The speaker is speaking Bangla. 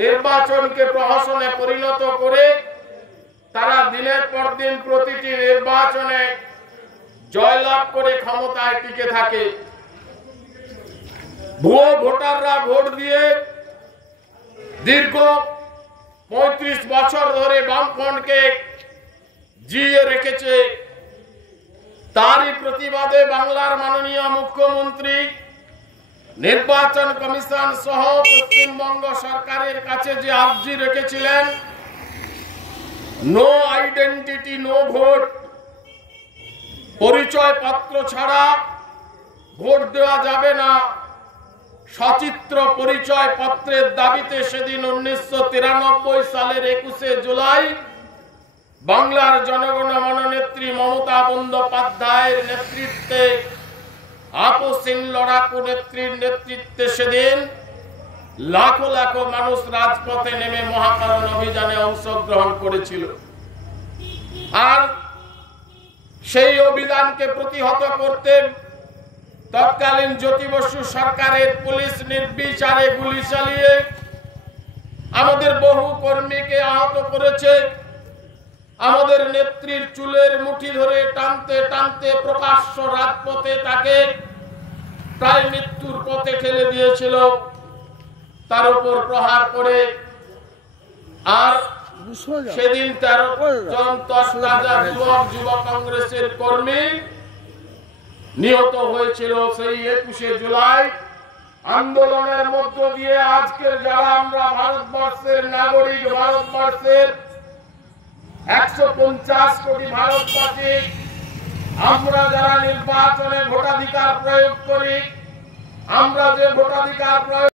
নির্বাচনকে প্রহসনে পরিণত করে তারা দিনের পর দিন প্রতিটি নির্বাচনে জয়লাভ করে ক্ষমতায় টিকে থাকে। ভুয়ো ভোটাররা ভোট দিয়ে দীর্ঘ ৩৫ বছর ধরে বামফ্রন্টকে জিয়ে রেখেছে। তারই প্রতিবাদে বাংলার মাননীয় মুখ্যমন্ত্রী নির্বাচন কমিশন সহ পশ্চিমবঙ্গ সরকারের কাছে যে আর্জি রেখেছিলেন, নো আইডেন্টিটি নো ভোট, পরিচয় পত্র ছাড়া ভোট দেওয়া যাবে না, সচিত্র পরিচয় পত্রের দাবিতে সেদিন 1993 সালের 21শে জুলাই বাংলার জনগণ নেত্রী মমতা বন্দ্যোপাধ্যায়ের নেতৃত্বে আপসহীন লড়াকু নেত্রীর নেতৃত্বে সেদিন লাখো লাখো মানুষ রাজপথে নেমে মহাকারণ অভিযানে অংশগ্রহণ করেছিল। আর সেই অভিযানকে প্রতিহত করতে তৎকালীন জ্যোতি বসু সরকারের পুলিশ নির্বিচারে গুলি চালিয়ে আমাদের বহু কর্মীকে আহত করেছে। আমাদের নেত্রীর চুলের মুঠি ধরে টানতে টানতে প্রকাশ্য রাজপথে তাকে প্রায় মৃত্যুর পথে ঠেলে দিয়েছিল, তার উপর প্রহার করে। আর সেদিন 13 জন তরতাজা যুব কংগ্রেসের কর্মী নিহত হয়েছিল। সেই 21শে জুলাই আন্দোলনের মধ্য দিয়ে আজকে যারা আমরা ভারতবর্ষের নাগরিক, ভারতবর্ষের 150 কোটি ভারতবাসী, আমরা যারা নির্বাচনে ভোটাধিকার প্রয়োগ করি, আমরা যে ভোটাধিকার প্রয়োগ